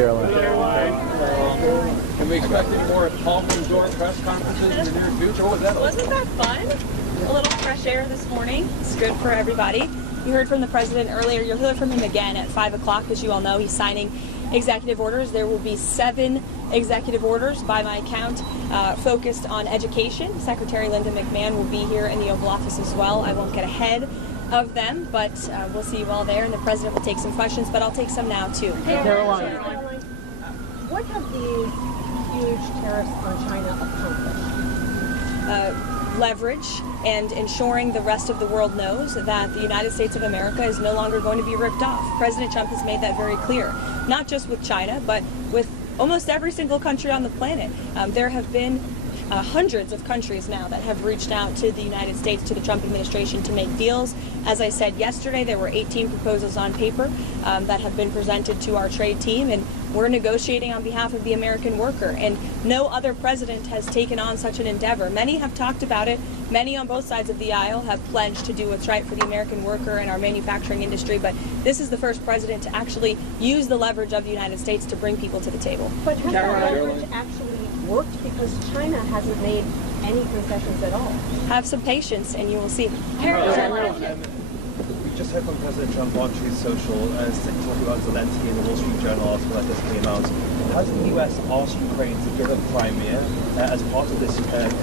Caroline. Can we expect any more revolving door press conferences in the near future? What was that? Wasn't that fun? A little fresh air this morning. It's good for everybody. You heard from the president earlier. You'll hear from him again at 5 o'clock. As you all know, he's signing executive orders. There will be 7 executive orders, by my count, focused on education. Secretary Linda McMahon will be here in the Oval Office as well. I won't get ahead of them, but we'll see you all there, and the president will take some questions, but I'll take some now, too. Caroline, what have these huge tariffs on China accomplished? Leverage and ensuring the rest of the world knows that the United States of America is no longer going to be ripped off. President Trump has made that very clear, not just with China, but with almost every single country on the planet. There have been hundreds of countries now that have reached out to the United States, to the Trump administration, to make deals. As I said yesterday, there were 18 proposals on paper that have been presented to our trade team, and we're negotiating on behalf of the American worker. And no other president has taken on such an endeavor. Many have talked about it. Many on both sides of the aisle have pledged to do what's right for the American worker and our manufacturing industry, but this is the first president to actually use the leverage of the United States to bring people to the table. But has that leverage actually worked? Because China hasn't made any concessions at all. Have some patience and you will see. We just heard from President Trump on Truth Social talking about Zelensky in the Wall Street Journal article that just came out. Has the U.S. asked Ukraine to give up Crimea as part of this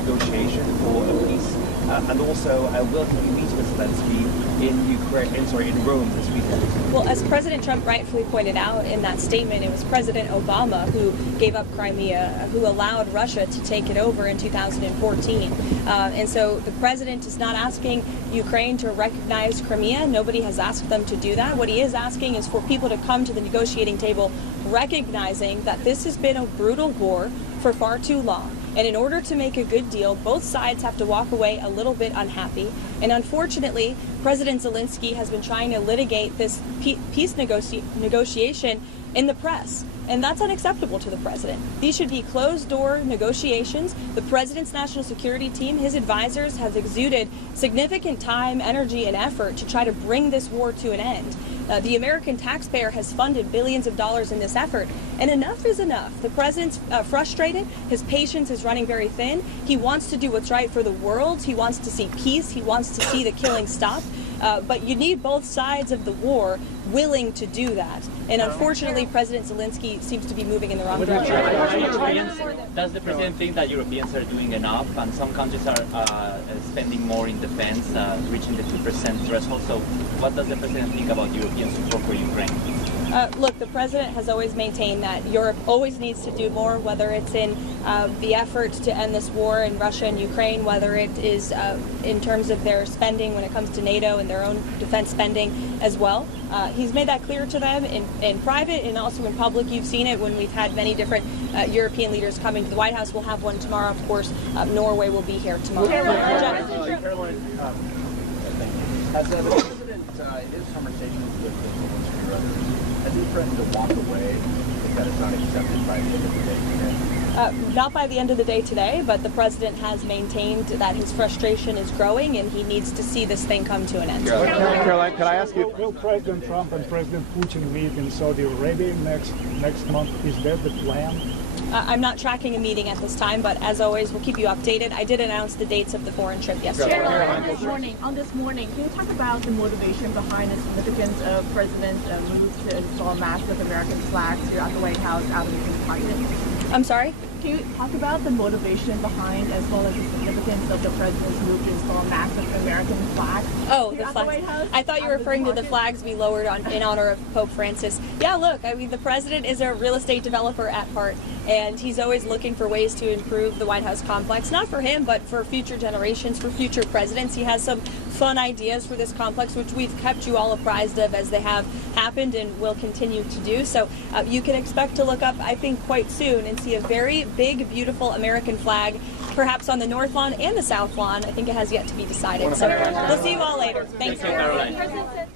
negotiation for a peace? And also, will he be meeting with Zelensky in Rome this weekend? Well, as President Trump rightfully pointed out in that statement, it was President Obama who gave up Crimea, who allowed Russia to take it over in 2014. And so the president is not asking Ukraine to recognize Crimea. Nobody has asked them to do that. What he is asking is for people to come to the negotiating table recognizing that this has been a brutal war for far too long. And in order to make a good deal, both sides have to walk away a little bit unhappy. And unfortunately, President Zelensky has been trying to litigate this peace negotiation in the press. And that's unacceptable to the president. These should be closed-door negotiations. The president's national security team, his advisors, have exuded significant time, energy, and effort to try to bring this war to an end. The American taxpayer has funded billions of dollars in this effort, and enough is enough. The president's frustrated. His patience is running very thin. He wants to do what's right for the world. He wants to see peace. He wants to see the killing stop. But you need both sides of the war willing to do that. And unfortunately, President Zelensky seems to be moving in the wrong direction. Does the president think that Europeans are doing enough, and some countries are spending more in defense, reaching the 2% threshold? So what does the president think about European support for Ukraine? Look, the president has always maintained that Europe always needs to do more, whether it's in the effort to end this war in Russia and Ukraine, whether it is in terms of their spending when it comes to NATO and their own defense spending as well. He's made that clear to them in private and also in public. You've seen it when we've had many different European leaders coming to the White House. We'll have one tomorrow, of course. Norway will be here tomorrow. Caroline, has the president, in his conversations with the has he threatened to walk away if that is not accepted by the end of the day today? Not by the end of the day today, but the president has maintained that his frustration is growing and he needs to see this thing come to an end. Caroline, can I ask you? Will President Trump and President Putin meet in Saudi Arabia next month? Is that the plan? I'm not tracking a meeting at this time, but as always, we'll keep you updated. I did announce the dates of the foreign trip yesterday. On this morning, can you talk about the motivation behind the significance of President's move to install massive American flags here at the White House out of the Congress? I'm sorry? Can you talk about the motivation behind, as well as the significance of the president's move to install massive American flags? Oh, the flags. I thought you were referring to the flags we lowered in honor of Pope Francis. Yeah, look, I mean, the president is a real estate developer at heart, and he's always looking for ways to improve the White House complex, not for him, but for future generations, for future presidents. He has some fun ideas for this complex, which we've kept you all apprised of as they have happened and will continue to do. So you can expect to look up, I think, quite soon and see a very big, beautiful American flag, perhaps on the North Lawn and the South Lawn. I think it has yet to be decided. So we'll see you all later. Thanks. Caroline.